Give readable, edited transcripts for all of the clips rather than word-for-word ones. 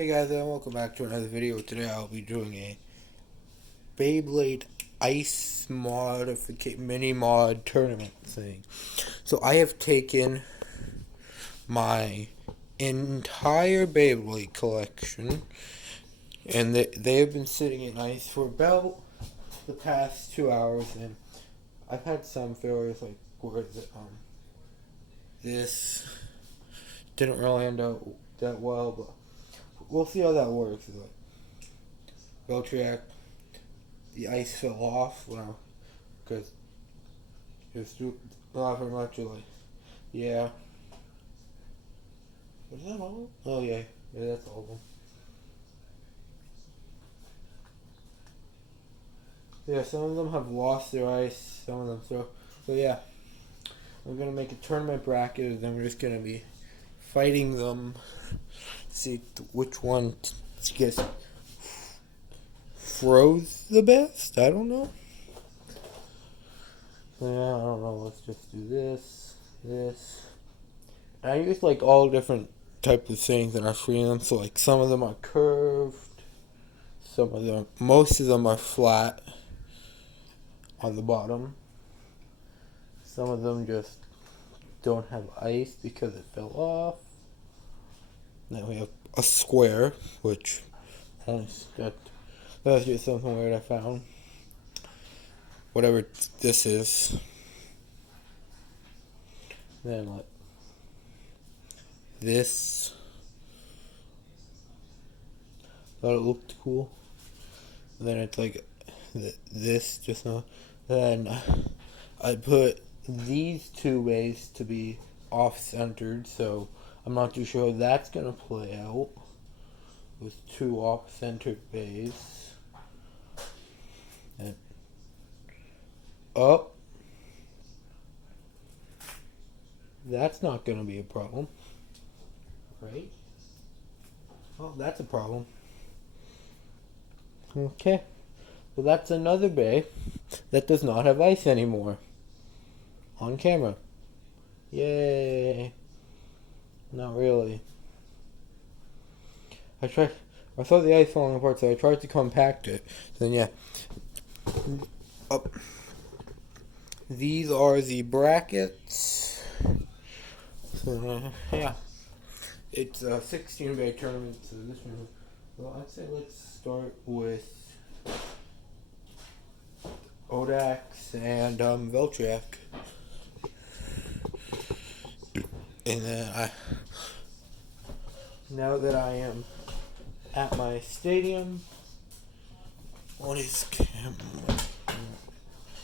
Hey guys, and welcome back to another video. Today I'll be doing a Beyblade Ice mini mod tournament thing. So I have taken my entire Beyblade collection, and they have been sitting in ice for about the past 2 hours, and I've had some failures, like where this didn't really end out that well, but we'll see how that works. Like, Beltriac, the ice fell off because it was not very much. Like, yeah. Was that all of them? Oh yeah, that's all of them. Yeah, some of them have lost their ice. Some of them so yeah. We're gonna make a tournament bracket, and then we're just gonna be fighting them. See which one gets froze the best. I don't know. Yeah, I don't know. Let's just do this. I use like all different types of things in our freedom. So like some of them are curved, most of them are flat on the bottom. Some of them just don't have ice because it fell off. Then we have a square, which that's just something weird I found. Whatever this is. Then like this. Thought it looked cool. Then it's like this just now. Then I put these two ways to be off-centered, so I'm not too sure how that's gonna play out with two off-centered bays. And up. That's not gonna be a problem, right? Oh, that's a problem. Okay. Well, that's another bay that does not have ice anymore. On camera. Yay. Not really. I saw the ice falling apart, so I tried to compact it. Then yeah. Up. These are the brackets. So, yeah. It's a 16 bay tournament, so this one. Well, I'd say let's start with Odax and Veltriak. And then now that I am at my stadium, on his camera.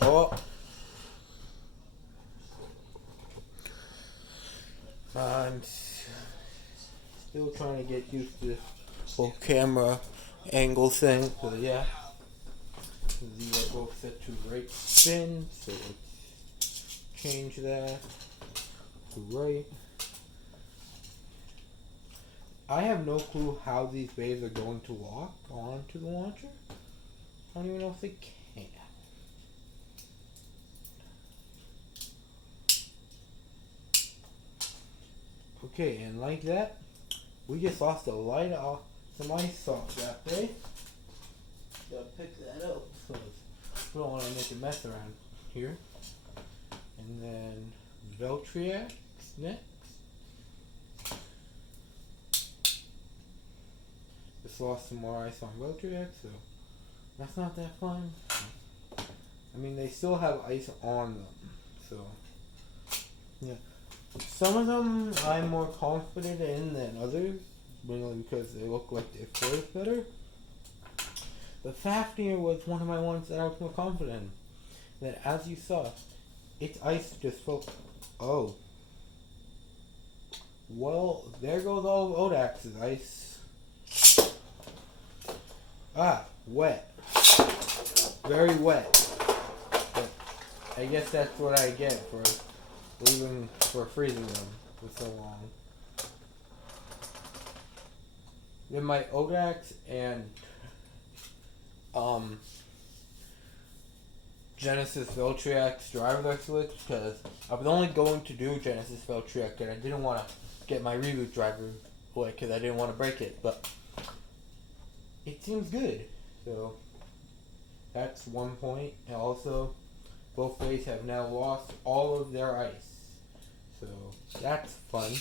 Oh. I'm still trying to get used to this whole camera angle thing. So yeah. These are both set to right spin, so let's change that to right. I have no clue how these bays are going to lock onto the launcher. I don't even know if they can. Okay, and like that, we just lost some ice off that bay. Gotta pick that up, so we don't want to make a mess around here. And then Veltriak next. Just lost some more ice on Veltriak, so that's not that fun. I mean, they still have ice on them, so yeah. Some of them I'm more confident in than others, mainly because they look like they froze better. But Fafnir was one of my ones that I was more confident in. That, as you saw, its ice just fell. Oh. Well, there goes all of Odax's ice. Wet. Very wet. But I guess that's what I get for freezing them for so long. Then my Odax and Genesis Veltriak's driver switch, because I was only going to do Genesis Veltriak and I didn't want to get my reboot driver away because I didn't want to break it. But it seems good. So that's 1 point. And also, both bays have now lost all of their ice. So that's fun.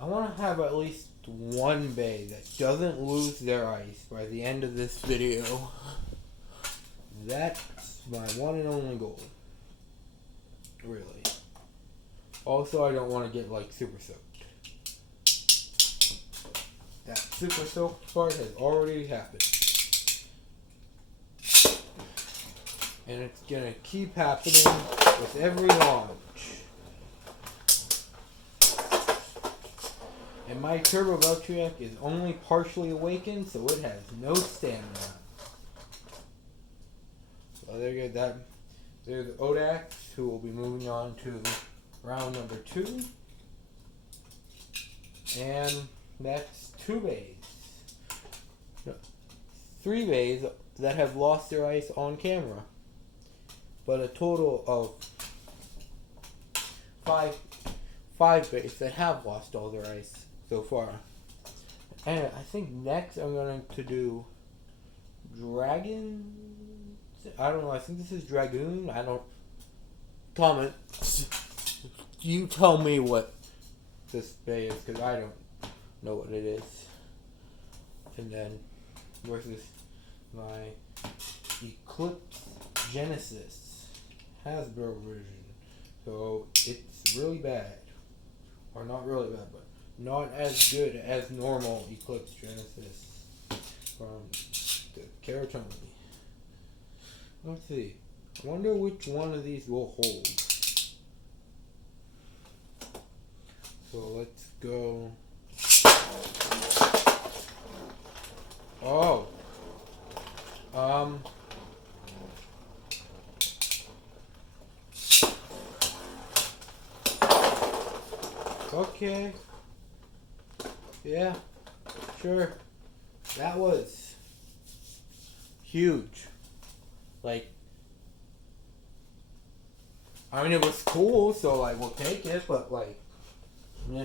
I want to have at least one bay that doesn't lose their ice by the end of this video. That's my one and only goal. Really. Also, I don't want to get like super soaked. That super soaked part has already happened. And it's gonna keep happening with every launch. And my Turbo Valtryek is only partially awakened, so it has no stamina. So there you go. There's Odax, who will be moving on to round number 2. And that's 2 bays. No, 3 bays that have lost their ice on camera. But a total of 5 bays that have lost all their ice so far. And I think next I'm going to do Dragon. I don't know. I think this is Dragoon. I don't. Comment. You tell me what this bay is, because I don't know what it is. And then versus my Eclipse Genesis Hasbro version. So it's really bad. Or not really bad, but not as good as normal Eclipse Genesis from the Keratoni. Let's see. I wonder which one of these will hold. So let's go. Oh. Okay. Yeah. Sure. That was huge. Like, I mean, it was cool, so like we'll take it, but like, yeah.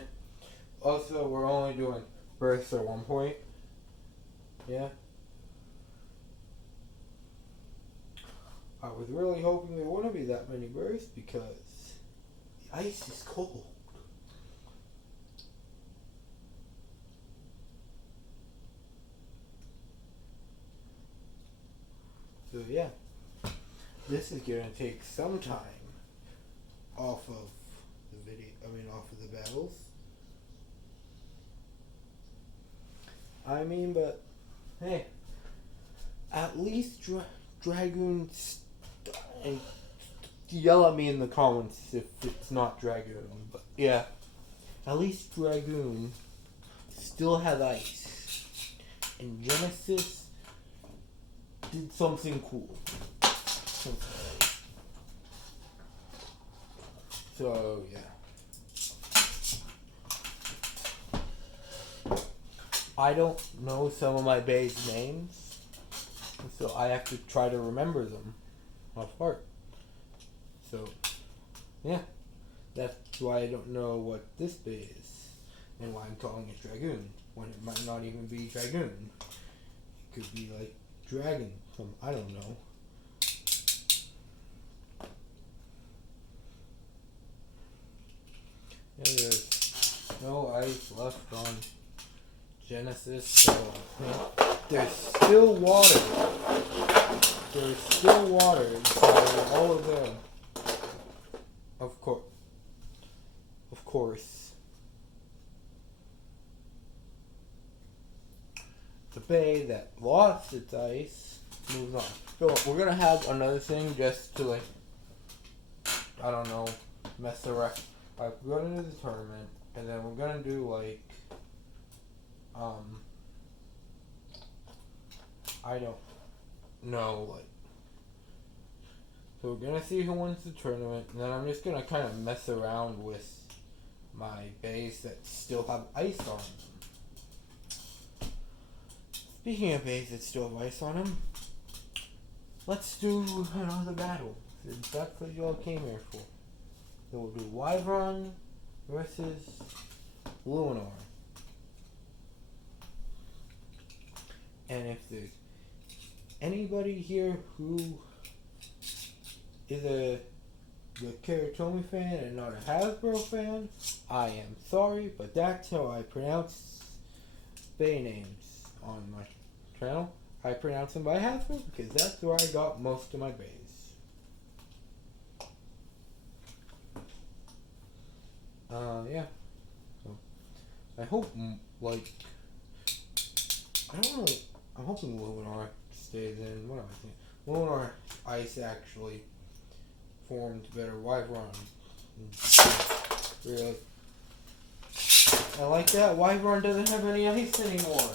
Also, we're only doing bursts at 1 point. Yeah. I was really hoping there wouldn't be that many bursts because the ice is cold. So yeah, this is gonna take some time off of the video. Off of the battles. But hey, at least Dragoon. Yell at me in the comments if it's not Dragoon. But yeah, at least Dragoon still had ice, and Genesis did something cool. So yeah. I don't know some of my bays' names, so I have to try to remember them off heart. So yeah, that's why I don't know what this bay is, and why I'm calling it Dragoon, when it might not even be Dragoon. It could be like Dragon from, I don't know. Yeah, there's no ice left on Genesis, so there's still water. There's still water inside all of them. Of course. The bay that lost its ice moves on. So we're gonna have another thing just to like, I don't know, mess around. Like, we're gonna do the tournament, and then we're gonna do like, I don't know, like, so we're gonna see who wins the tournament, and then I'm just gonna kind of mess around with my bays that still have ice on them. Speaking of bays that still have ice on them, let's do another battle. That's what you all came here for. So we'll do Wyvern versus Lunar. there's anybody here who is a the Karatomi fan and not a Hasbro fan, I am sorry, but that's how I pronounce bay names on my channel. I pronounce them by Hasbro because that's where I got most of my bays. Yeah. So, I hope, like, I don't know, I'm hoping Lunar stays in. What am I thinking? Lunar Ice actually formed better. Wyvern. Really. I like that. Wyvern doesn't have any ice anymore.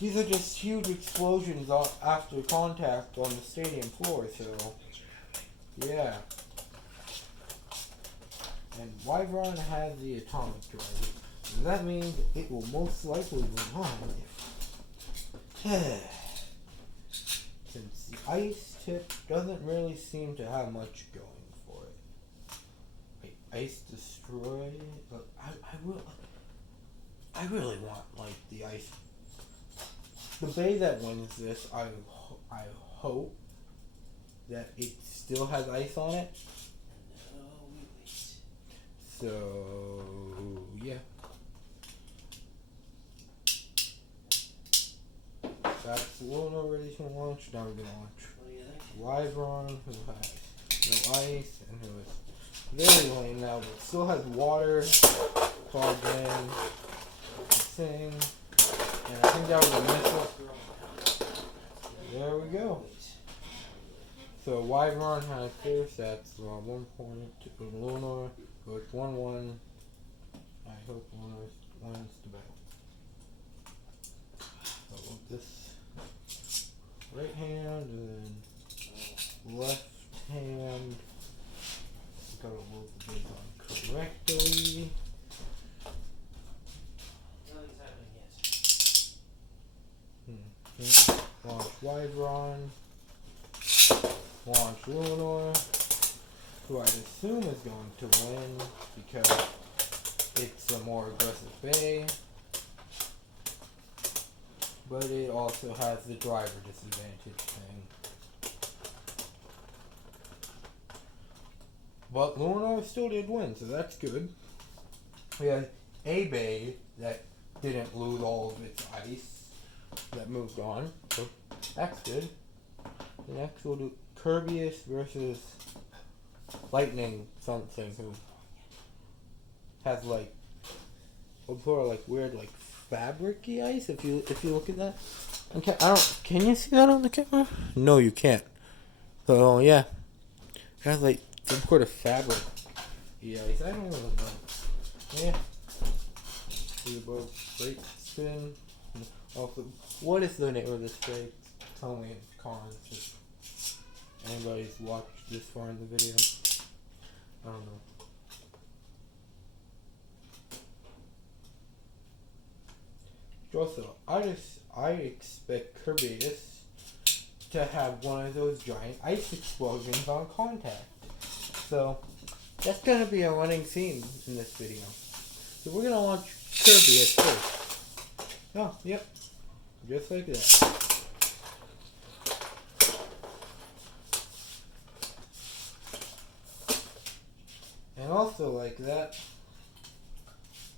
These are just huge explosions after contact on the stadium floor, so yeah. And Wyvern has the atomic drive. And that means it will most likely run on since the ice tip doesn't really seem to have much going for it. Wait, ice destroy? But I really want like the ice. The bay that wins this, I hope that it still has ice on it. So yeah, that's Luna ready to launch. Now we're gonna launch Wyvern, who has no ice and who is very lame now, but still has water plugged in. Thing, and I think that was a missile. There we go. So Wyvern has 4 sets. 1 point to Lunar. So it's 1-1. I hope Lunar wins the bet. So this right hand and then left hand. Gotta move the big on correctly. Launch Wyvern. Launch Lunar, who I'd assume is going to win because it's a more aggressive bay. But it also has the driver disadvantage thing. But Lunar still did win, so that's good. We had a bay that didn't lose all of its ice. That moved on, so that's good. Next we'll do Kirbyus versus Lightning something, who has like weird like fabric-y ice. If you look at that, okay, can you see that on the camera? No, you can't. So yeah, it has like some sort of fabric-y ice. I don't really know. Yeah, see both break spin. Also, what is the name of this break? Tell me in the comments if anybody's watched this far in the video. I don't know. Also, I expect Kirbyus to have one of those giant ice explosions on contact. So that's gonna be a running theme in this video. So we're gonna launch Kirbyus first. Oh, yep. Just like that. And also like that,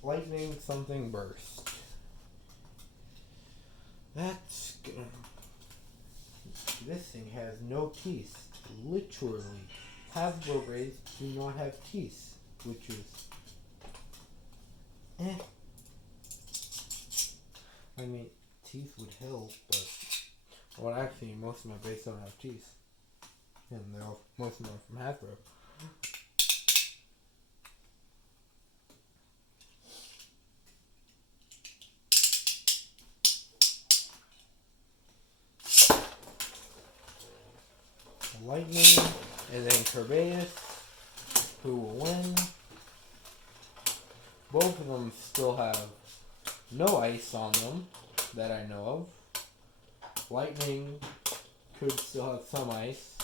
lightning something burst. That's gonna... This thing has no teeth. Literally. Hasbro braids do not have teeth, which is... I mean, teeth would help, but... Well, actually, most of my bases don't have teeth. And most of them are from Hasbro. Lightning, and then Kirbyus, who will win. Both of them still have no ice on them, that I know of. Lightning could still have some ice,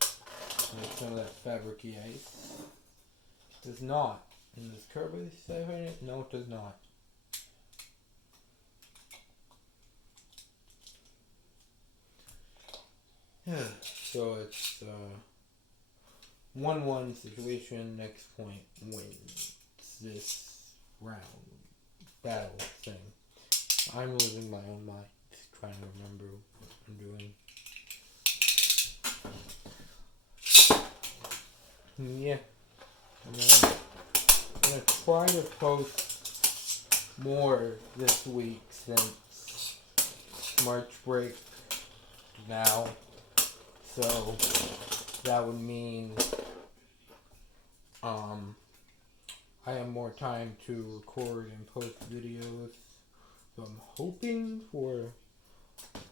like some of that fabric-y ice. Does not. And does Kirbyus have any? No, it does not. So it's 1-1 situation. Next point wins this round battle thing. I'm losing my own mind trying to remember what I'm doing. Yeah. I'm gonna try to post more this week since March break now. So that would mean I have more time to record and post videos. So I'm hoping for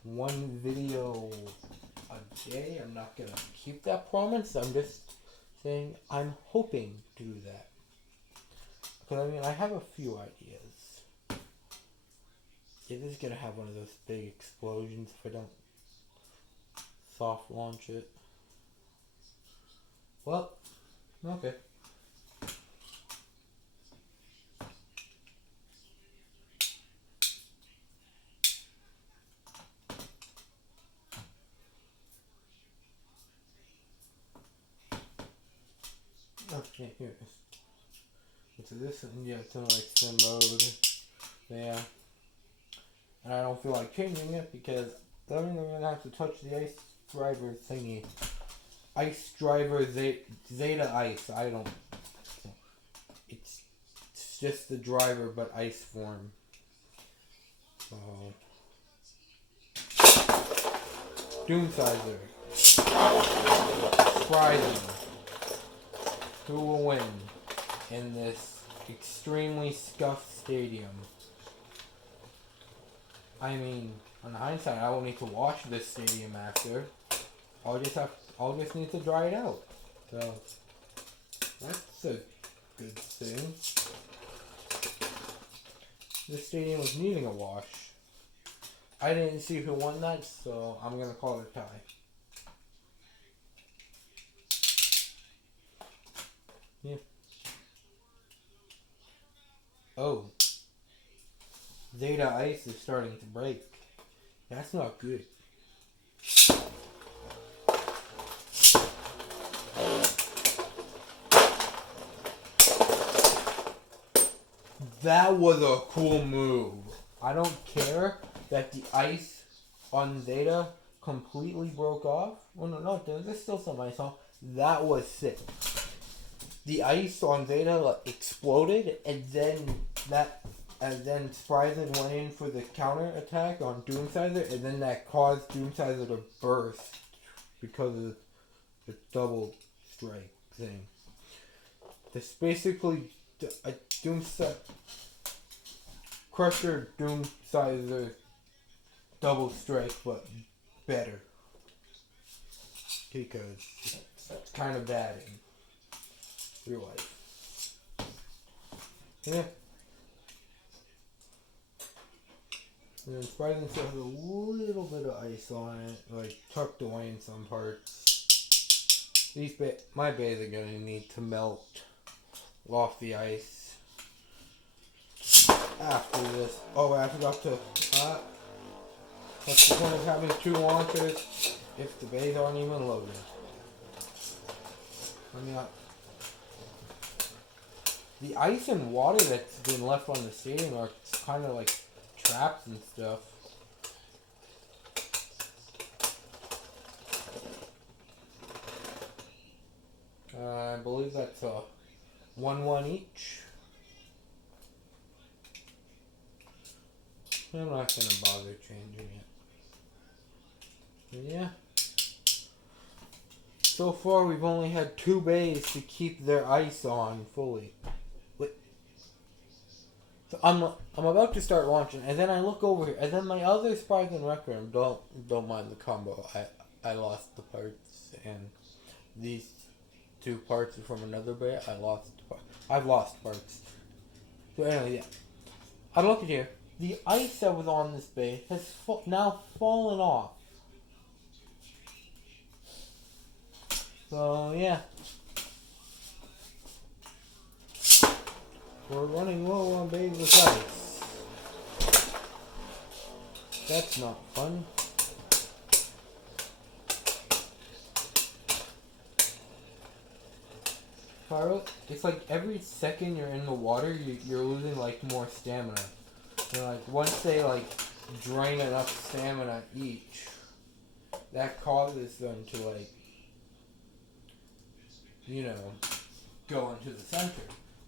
one video a day. I'm not gonna keep that promise. I'm just saying I'm hoping to do that. Because I mean, I have a few ideas. It is gonna have one of those big explosions if I don't soft launch it. Well, okay. Okay, here it is. So this one, yeah, it's in like sim mode. Yeah. And I don't feel like changing it because then I'm gonna have to touch the ice driver thingy. Ice driver Zeta Ice. I don't. It's just the driver but ice form. So Doomsizer. Surprising. Who will win in this extremely scuffed stadium? I mean, on hindsight, I won't need to wash this stadium after. I'll just need to dry it out. So that's a good thing. This stadium was needing a wash. I didn't see who won that, so I'm gonna call it a tie. Yeah. Oh. Zeta Ice is starting to break. That's not good. That was a cool move. I don't care that the ice on Zeta completely broke off. Oh no, there's still some ice on. That was sick. The ice on Zeta exploded, and then Spryzen went in for the counter attack on Doomsizer, and then that caused Doomsizer to burst because of the double strike thing. This basically a Doomsizer Crusher Doomsizer double strike, but better because it's kind of bad in real life. Yeah. And then Spryzen still has a little bit of ice on it, like tucked away in some parts. My bays are gonna need to melt off the ice after this. Oh, I forgot to. What's the point of having two launchers if the bays aren't even loaded? I mean, the ice and water that's been left on the stadium are kind of like traps and stuff. I believe that's a 1-1 each. I'm not gonna bother changing it. But yeah. So far we've only had 2 bays to keep their ice on fully. So I'm about to start launching, and then I look over here, and then my other Spryzen record, don't mind the combo. I lost the parts, and these 2 parts are from another bay. I've lost parts. So anyway, yeah. I look at here. The ice that was on this bay has now fallen off. So yeah. We're running low on bays with ice. That's not fun. Pyro, it's like every second you're in the water, you're losing like more stamina. And like once they like drain enough stamina each, that causes them to like, you know, go into the center,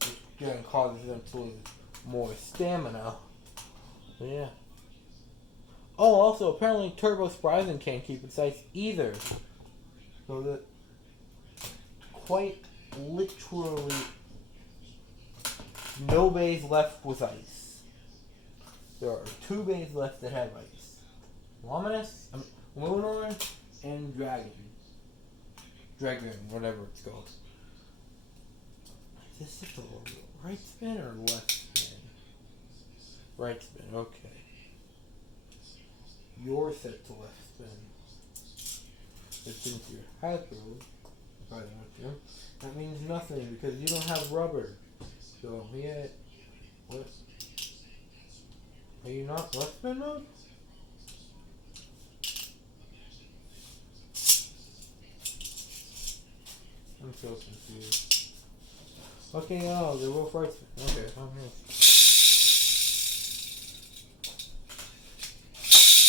which then causes them to lose more stamina. But yeah. Oh, also apparently Turbo Spryzen can't keep its ice either. So that quite literally no bays left with ice. There are 2 bays left that have ice. Luminous, Lunar, and Dragon. Dragon, whatever it's called. Is this a right spin or left spin? Right spin, okay. You're set to left spin. But since you're Hasbro, that means nothing because you don't have rubber. So, yeah. What? Are you not left spin mode? I'm so confused. Okay, oh, they're both right spin. Okay, I'm here.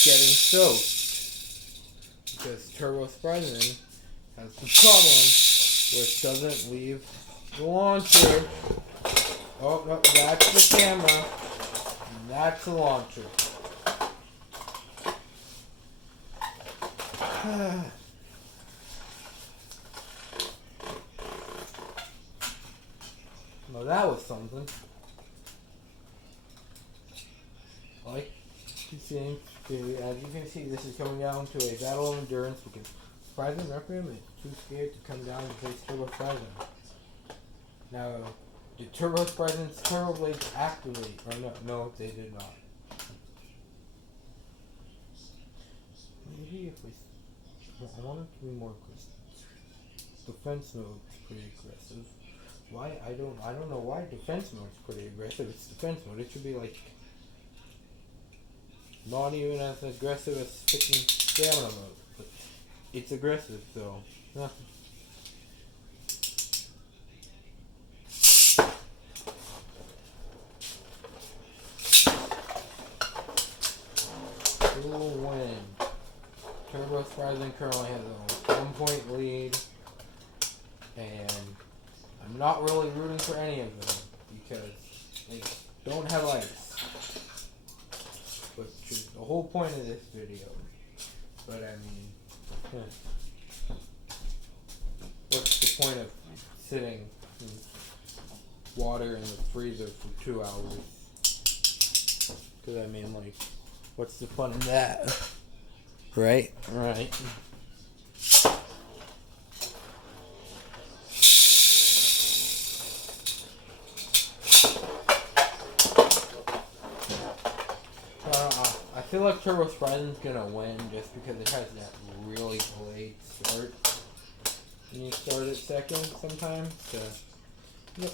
Getting soaked. Because Turbo Spryzen has the problem where it doesn't leave the launcher. Oh, no, that's the camera. And that's the launcher. Well, that was something. Like you see, as you can see, this is coming down to a battle of endurance because Spryzen Requiem is too scared to come down and face Turbo Spryzen. Now, did Turbo Spryzen's Turbo Blades activate? Or no, they did not. Maybe if we... I want it to be more aggressive. Defense mode's pretty aggressive. Why? I don't know why defense mode's pretty aggressive. It's defense mode. It should be like... not even as aggressive as freaking stamina mode. But it's aggressive, so... nothing. Win. Turbo Spryzen currently has a 1-point lead, and I'm not really rooting for any of them because they don't have ice, which is the whole point of this video. But I mean, what's the point of sitting in water in the freezer for 2 hours? Because I mean, like, what's the fun in that? Right? Right. I feel like Turbo Spryzen's gonna win just because it has that really delayed start. And you start at second sometimes, so... Yep.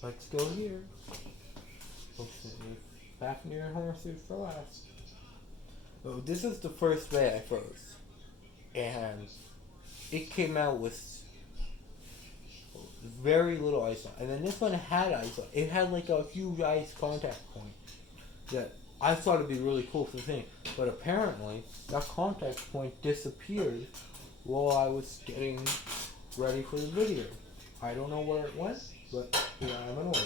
Let's go here. Back near horses for last. Oh, this is the first bay I froze. And it came out with very little ice on. And then this one had ice on. It had like a huge ice contact point that I thought it'd be really cool for the thing. But apparently, that contact point disappeared while I was getting ready for the video. I don't know where it went, but yeah, I'm annoyed.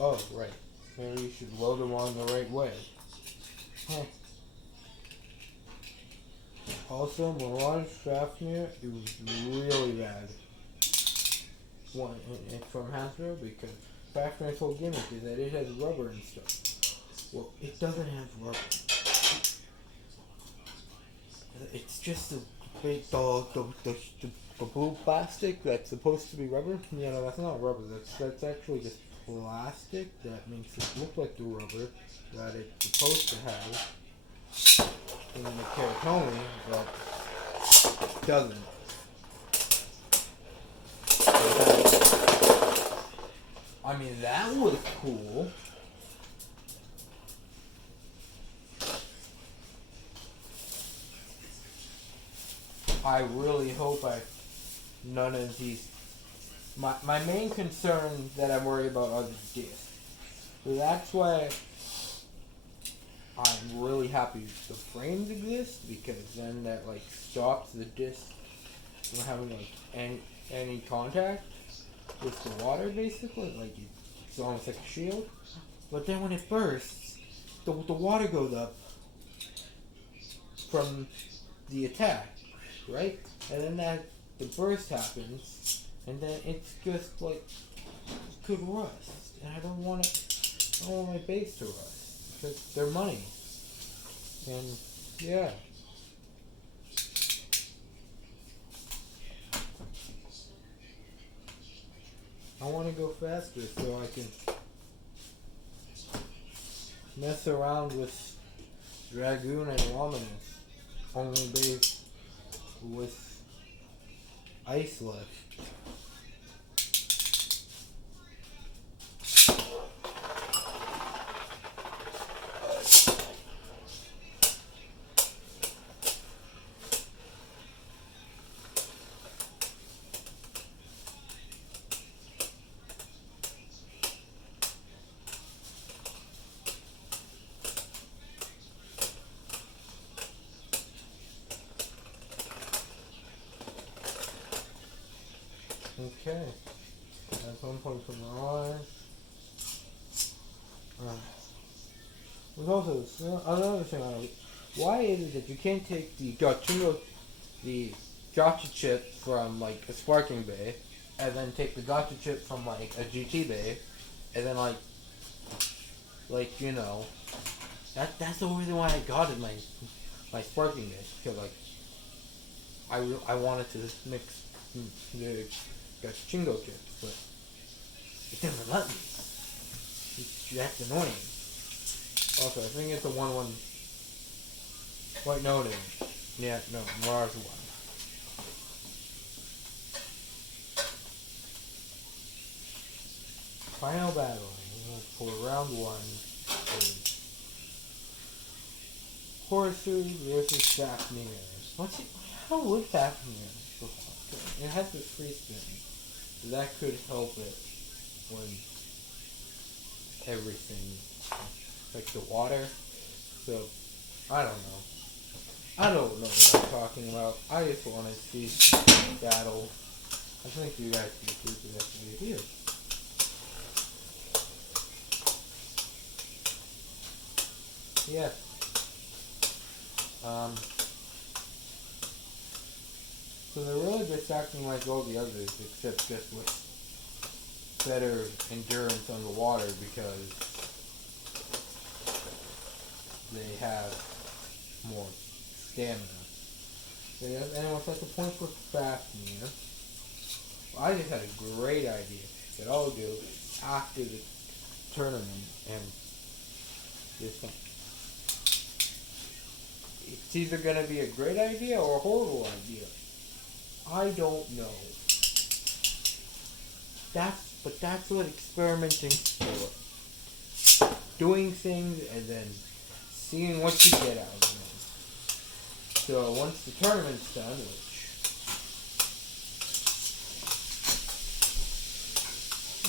Oh, right. Maybe you should load them on the right way. Huh. Also, Mirage Fafnir, it was really bad. One, it's from Hasbro because Fafnir's whole gimmick is that it has rubber and stuff. Well, it doesn't have rubber. It's just the blue plastic that's supposed to be rubber. Yeah, no, that's not rubber. That's actually just plastic that makes it look like the rubber that it's supposed to have in the Keratomi, but doesn't. I mean, that was cool. I really hope none of these. My main concern that I'm worried about are the discs. So that's why I'm really happy the frames exist, because then that like stops the disc from having like any contact with the water, basically. Like it's almost like a shield. But then when it bursts, the water goes up from the attack, right? And then the burst happens, and then it's just like it could rust, and I don't want my base to rust because they're money, and yeah. I want to go faster so I can mess around with Dragoon and Luminous, only base with ice left. Okay, that's 1 point from the line. There's also another thing on it. Why is it that you can't take the gotcha chip from like a Sparking Bay, and then take the gotcha chip from like a GT Bay, and then like you know, that's the reason why I got it my Sparking Bay, because like I wanted to mix the Chingo chips, but it doesn't let me. That's annoying. Also, I think it's a 1-1. Wait, no, it isn't. Yeah, no, Mirage 1. Final battle for round 1 is Horseshoe versus Fafnir. How would Fafnir perform? It has this free spin. That could help it when everything, like the water. So, I don't know. I don't know what I'm talking about. I just want to see battle. I think you guys can do the rest of the video. Yeah. So they're really just acting like all the others, except just with better endurance on the water, because they have more stamina. So yes, and what's at the point for Fafnir, I just had a great idea that I'll do after the tournament, and this thing. It's either going to be a great idea or a horrible idea. I don't know. That's what experimenting's for. Doing things and then seeing what you get out of them. So once the tournament's done, which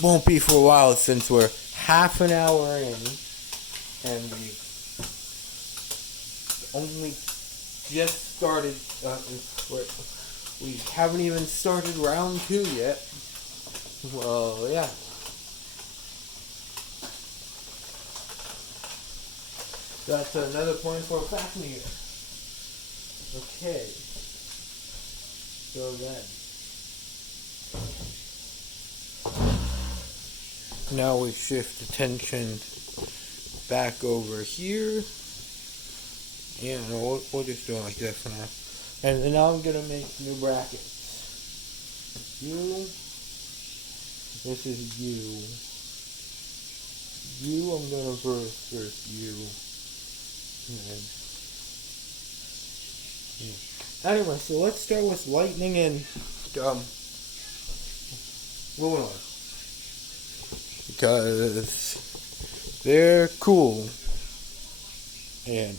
won't be for a while since we're half an hour in and we've only just started, we haven't even started round 2 yet. Well, yeah. That's another point for Fafnir. Okay. So then. Now we shift attention back over here. Yeah, no, we'll just do it like that for now. And now I'm going to make new brackets. This is you. I'm going to verse you. And then, Anyway, so let's start with Lightning and Lunar. Because they're cool. And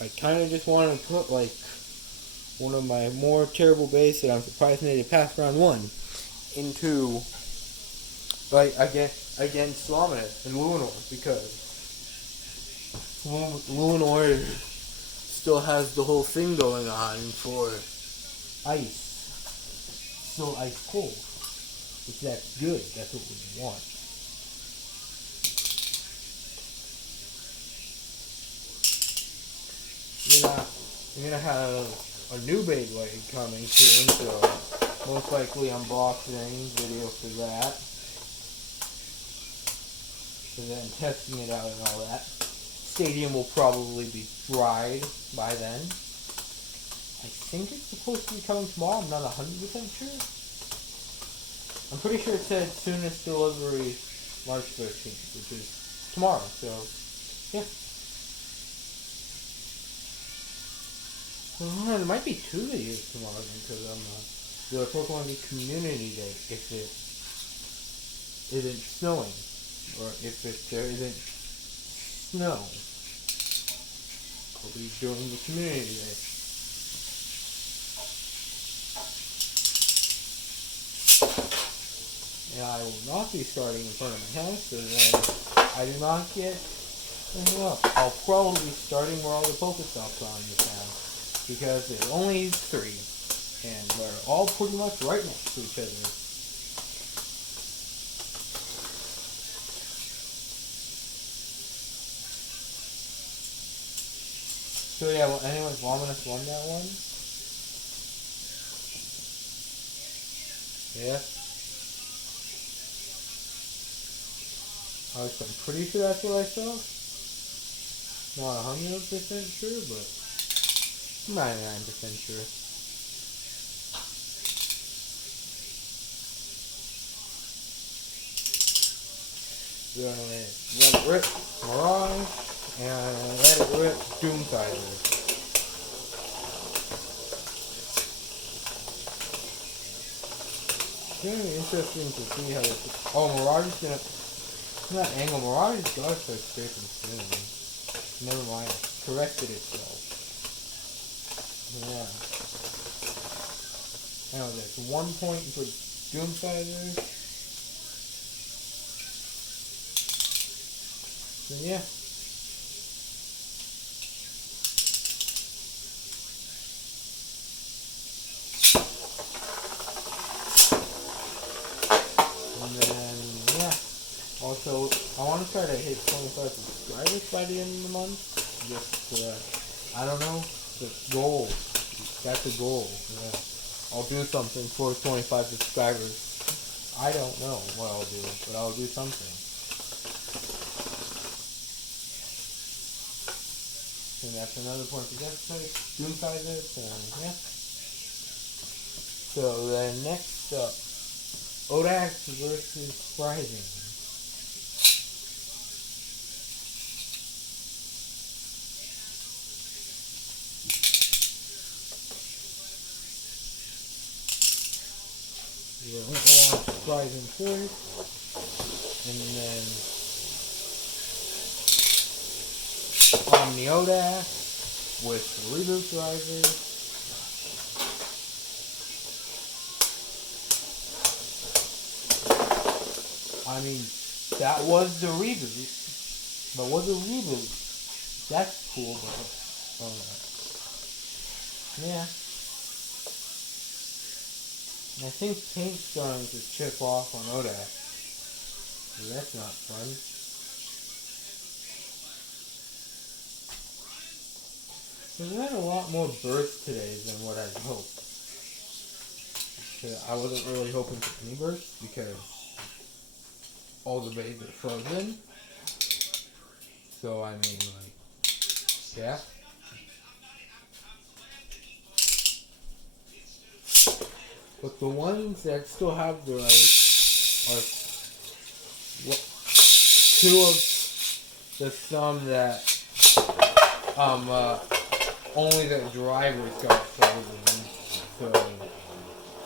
I kind of just want to put like one of my more terrible bays that I'm surprised made it past round 1 into like against Slominus and Lunar, because Lunar still has the whole thing going on for ice. Still ice cold. Which that's good. That's what we want. I'm gonna have a new beyblade coming soon, so most likely unboxing video for that. And then testing it out and all that. Stadium will probably be dried by then. I think it's supposed to be coming tomorrow. I'm not 100% sure. I'm pretty sure it said soonest delivery March 13th, which is tomorrow. So, yeah. Well, it might be 2 days tomorrow because the Pokemon League Community Day if it isn't snowing, or if there isn't snow. I'll be doing the Community Day. And I will not be starting in front of my house, so then I do not get hung up. I'll probably be starting where all the Pokestops are in the town, because there's only 3, and they're all pretty much right next to each other. So yeah, well, anyways, Luminous won that one. Yeah. I'm pretty sure that's what I saw. Not 100% sure, but 99% sure. We're gonna let it rip Mirage and let it rip Doomsizer. It's gonna be interesting to see how this. Oh, Mirage is gonna. Not angle. Mirage does start scraping soon. Never mind. Corrected itself. Yeah. Now that's 1 point for Doomsizer. So yeah. And then yeah. Also, I want to try to hit 25 subscribers by the end of the month. Just I don't know. The goal. That's a goal. Yeah. I'll do something for 25 subscribers. I don't know what I'll do, but I'll do something. And that's another point for Death Doomsizer, and yeah. So then next up, Odax versus Rising. Yeah, we'll watch Rising first, and then Omniodax with Reboot Driver. I mean, that was the reboot. But was a reboot. That's cool, but yeah. And I think paint's starting to chip off on Odax. So that's not fun. So we had a lot more bursts today than what I'd hoped. I wasn't really hoping for any bursts because all the bays are frozen. So I mean, like, yeah. But the ones that still have the are 2 of the some that only the drivers got frozen. So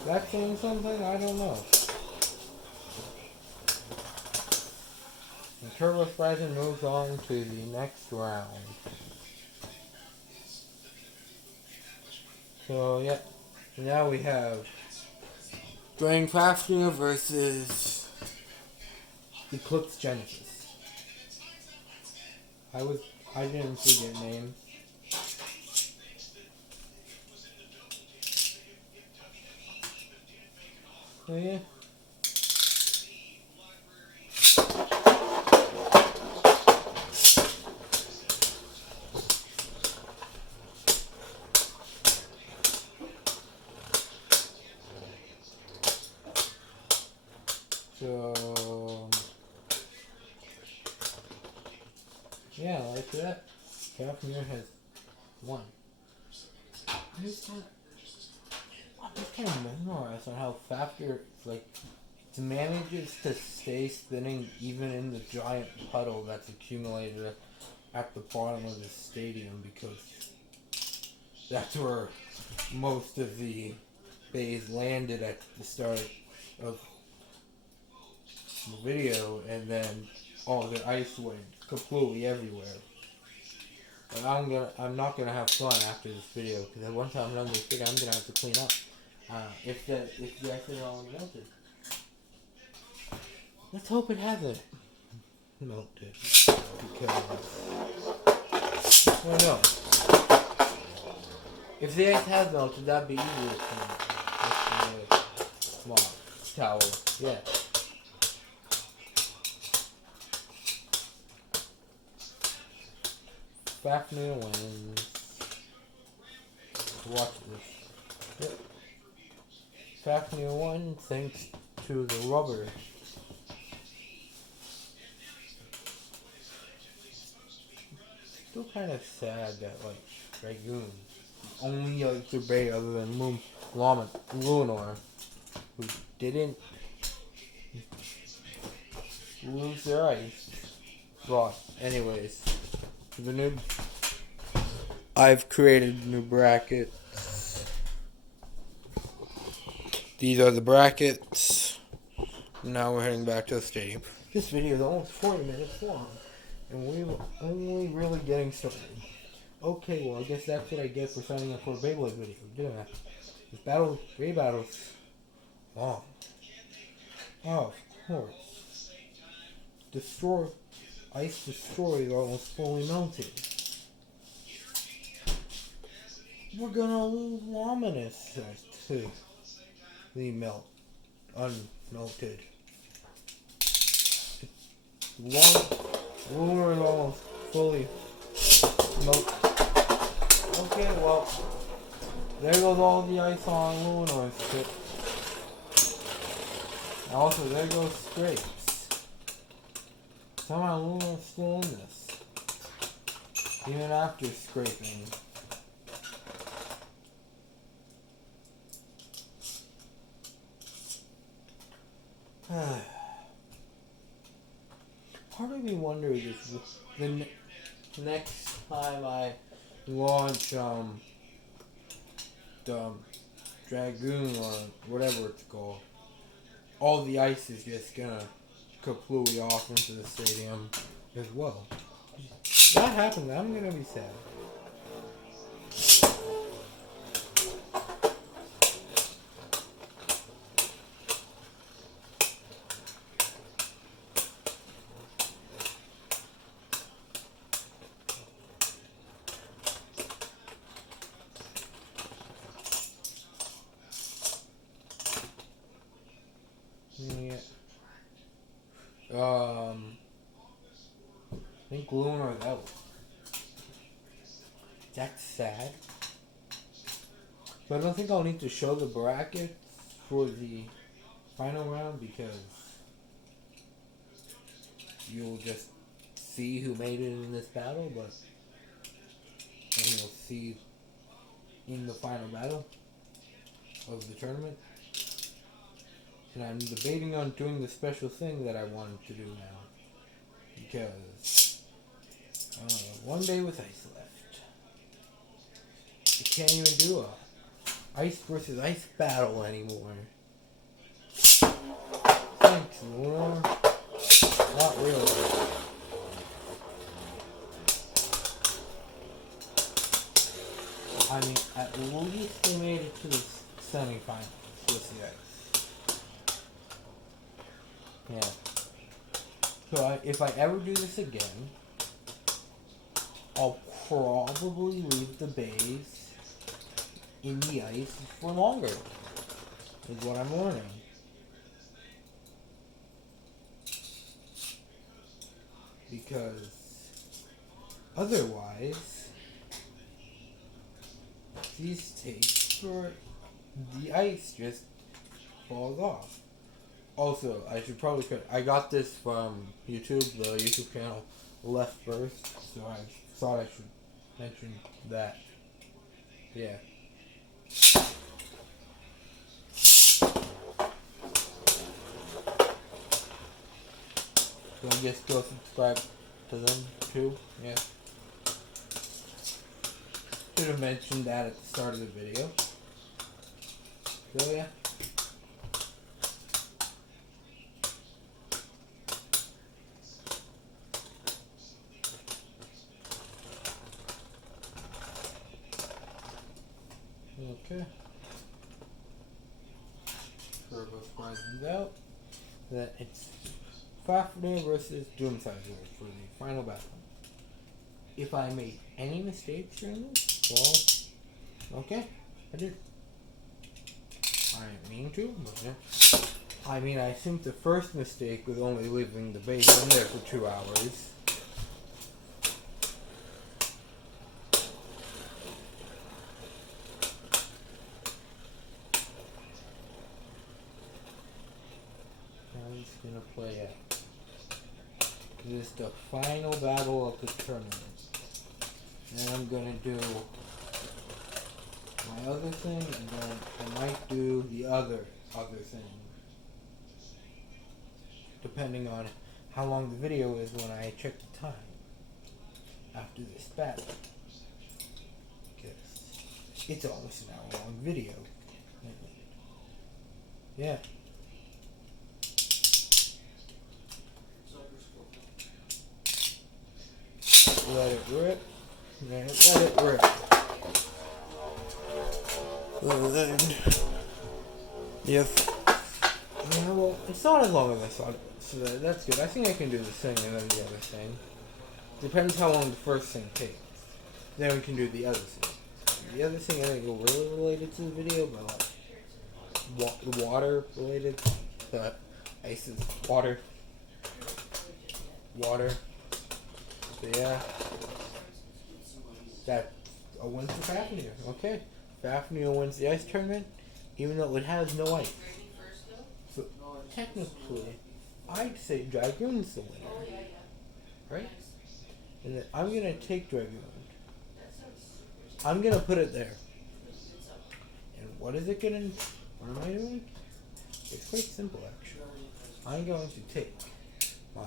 that's saying something? I don't know. And Turbo Spazin moves on to the next round. So yeah, now we have Dragon Fafnir versus Eclipse Genesis. I didn't forget names. So yeah. So yeah, like that, Fafnir has won. I'm just kind of mesmerized on how Fafnir manages to stay spinning even in the giant puddle that's accumulated at the bottom of the stadium, because that's where most of the bays landed at the start of the video, and then all the ice went completely everywhere. But I'm not gonna have fun after this video, because once I'm done this video, I'm gonna have to clean up. If the ice is all melted. Let's hope it hasn't melted, because well, no. If the ice has melted, that'd be easier for me. Come on, towel. Yeah. Fafnir wins. Watch this. Yep. Fafnir won thanks to the rubber. Still kind of sad that Dragoon, only other bay other than Lunar, who didn't lose their ice, lost. Anyways, the new I've created new brackets. These are the brackets. Now we're heading back to the stadium. This video is almost 40 minutes long, and we're only really getting started. Okay, well, I guess that's what I get for signing up for a Beyblade video. Doing that. This Ray battles, long. Oh, of course. Ice destroyed almost fully melted. We're gonna lose Luminous to the unmelted. Lunar is almost fully melted. Okay, well, there goes all the ice on Lunar's tip. Also, there goes Scrapes. Somehow Lunar's still in this, even after scraping. Part of me wonders if the next time I launch the Dragoon or whatever it's called, all the ice is just gonna completely off into the stadium as well. If that happens, I'm gonna be sad. Yeah. I think Lunar's out. That's sad. But I don't think I'll need to show the brackets for the final round, because you'll just see who made it in this battle, and you'll see in the final battle of the tournament. And I'm debating on doing the special thing that I wanted to do now, because one day with ice left. can't even do a ice versus ice battle anymore. Thanks, Luna. Not really. I mean, at least they made it to the semifinals with the ice. Yeah. So if I ever do this again, I'll probably leave the bays in the ice for longer, is what I'm learning. Because otherwise, these tapes for the ice just falls off. Also, I should probably I got this from YouTube, the YouTube channel Left First, so I thought I should mention that. Yeah. So I guess go subscribe to them too. Yeah. Should have mentioned that at the start of the video. So yeah. Okay. Turbo Horizons out. Then it's Fafnir versus Doomsizer for the final battle. If I made any mistakes during this, well, okay, I did. I didn't mean to, but yeah. I mean, I think the first mistake was only leaving the base in there for 2 hours. I'm just gonna play out. This is the final battle of the tournament. And I'm gonna do my other thing, and then I might do the other thing. Depending on how long the video is when I check the time after this battle. Because it's almost an hour long video. Yeah. Let it rip. Let it rip. Yes. Yeah, well, it's not as long as I thought, so that's good. I think I can do this thing and then the other thing. Depends how long the first thing takes. Then we can do the other thing. The other thing I think is really related to the video, but like water related. Ice is water. Water. So yeah. That's a win for Fafnir. Okay. Fafnir wins the ice tournament, even though it has no ice. So technically, I'd say Dragoon's the winner. Right? And then I'm gonna take Dragoon. I'm gonna put it there. And what am I doing? It's quite simple actually. I'm going to take my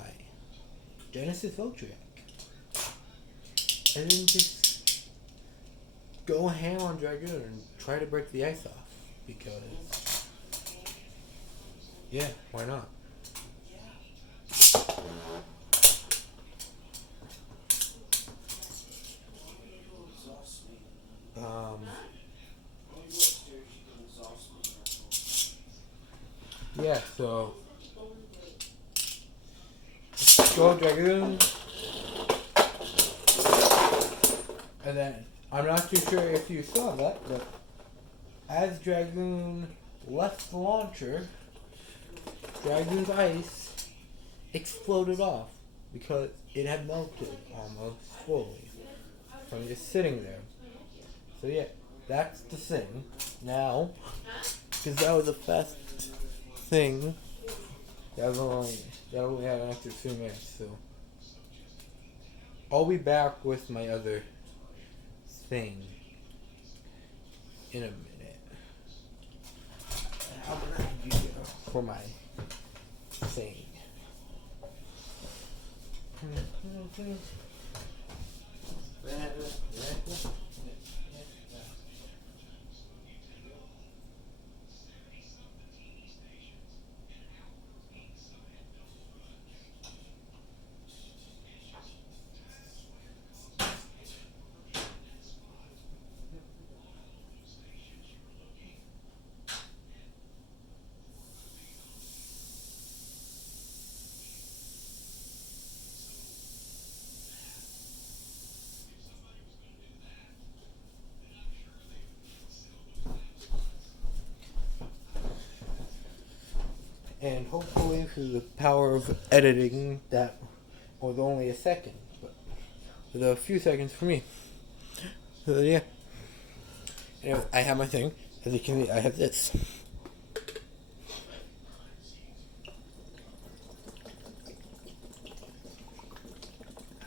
Genesis Voltriac and then just go ham on Dragoon and try to break the ice off. Because, yeah, why not? Yeah, so go Dragoon, and then I'm not too sure if you saw that, but as Dragoon left the launcher, Dragoon's ice exploded off because it had melted almost fully from just sitting there. So yeah, that's the thing. Now, because that was a fast thing, that only had an extra 2 minutes, so I'll be back with my other thing in a minute. How about you for my thing? And hopefully through the power of editing, that was only a second, but with a few seconds for me. So yeah. Anyway, I have my thing. As you can see, I have this.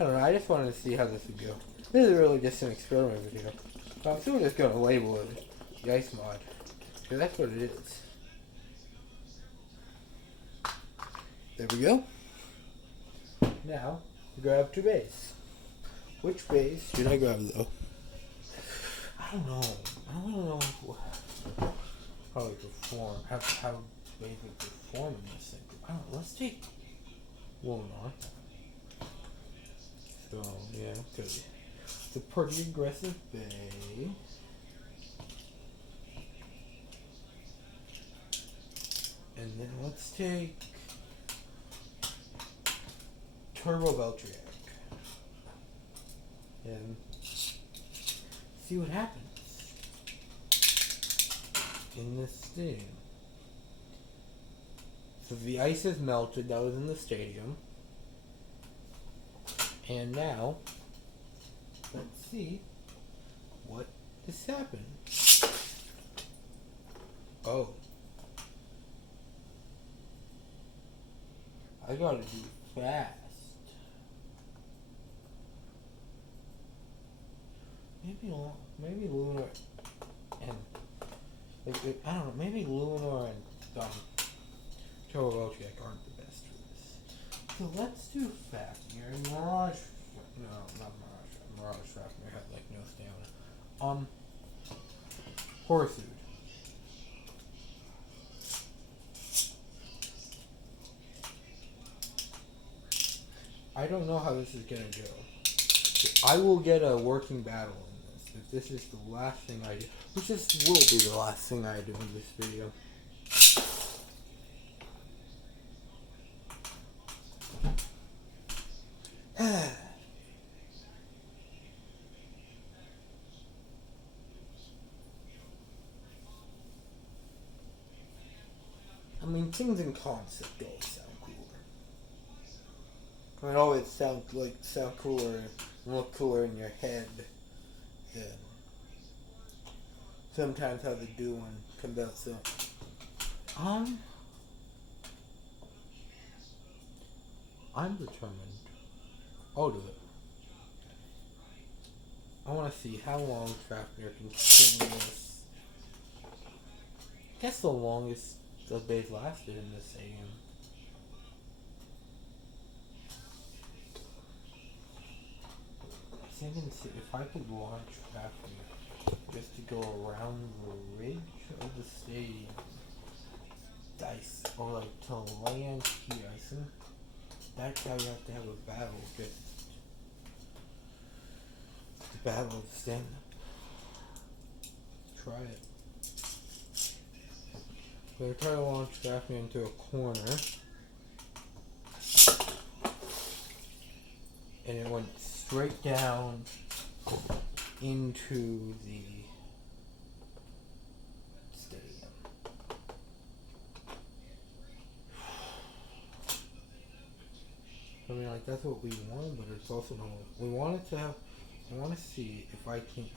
I don't know, I just wanted to see how this would go. This is really just an experiment video. So we're just going to label it the ice mod. Because that's what it is. There we go. Now, grab 2 bays. Which bays should I grab though? I don't know. I don't know how we perform. How bays would perform in this thing. I don't know. Let's take Lunar. So, yeah, because it's a pretty aggressive bay. And then let's take Turbo Beltriac and see what happens in this stadium. So the ice is melted, that was in the stadium. And now, let's see what has happened. Oh. I gotta do it fast. Maybe Lunar and I don't know. Maybe Lunar and Turbo Beltriac aren't the best for this. So let's do fast here. Mirage, no, not Mirage. Mirage Fafnir had like no stamina. Horsude. I don't know how this is gonna go. I will get a working battle in this. If this is the last thing I do, which this will be the last thing I do in this video. I mean, things in concept always sound cooler. It always sound cooler and look cooler in your head than sometimes how they do when it comes out. So, I'm determined. I'll do it. I want to see how long Fafnir can continue this. I guess the longest those bays lasted in this stadium. So I'm gonna see if I could launch Fafnir just to go around the ridge of the stadium. Dice, or like to land here. I think that's how you have to have a battle. Just the battle of stamina. Try it. So I try to launch Fafnir into a corner, and it went straight down into the stadium. I mean, like, that's what we wanted, but it's also not what we wanted to have. I want to see if I can,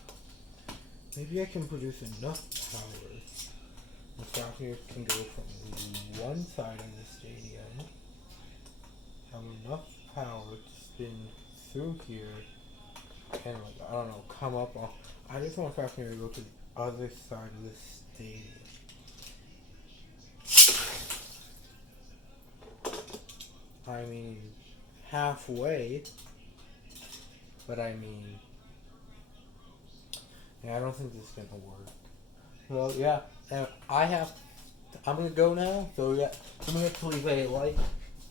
maybe I can produce enough power. The Fafnir can go from one side of the stadium, have enough power to spin through here, and like, I don't know, come up on. I just want Fafnir to go to the other side of the stadium. I mean, halfway, but I mean, yeah, I don't think this is gonna work. Well, yeah, and I'm gonna go now, so yeah, don't forget to leave a like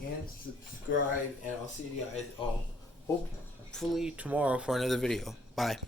and subscribe, and I'll see you guys all hopefully tomorrow for another video. Bye.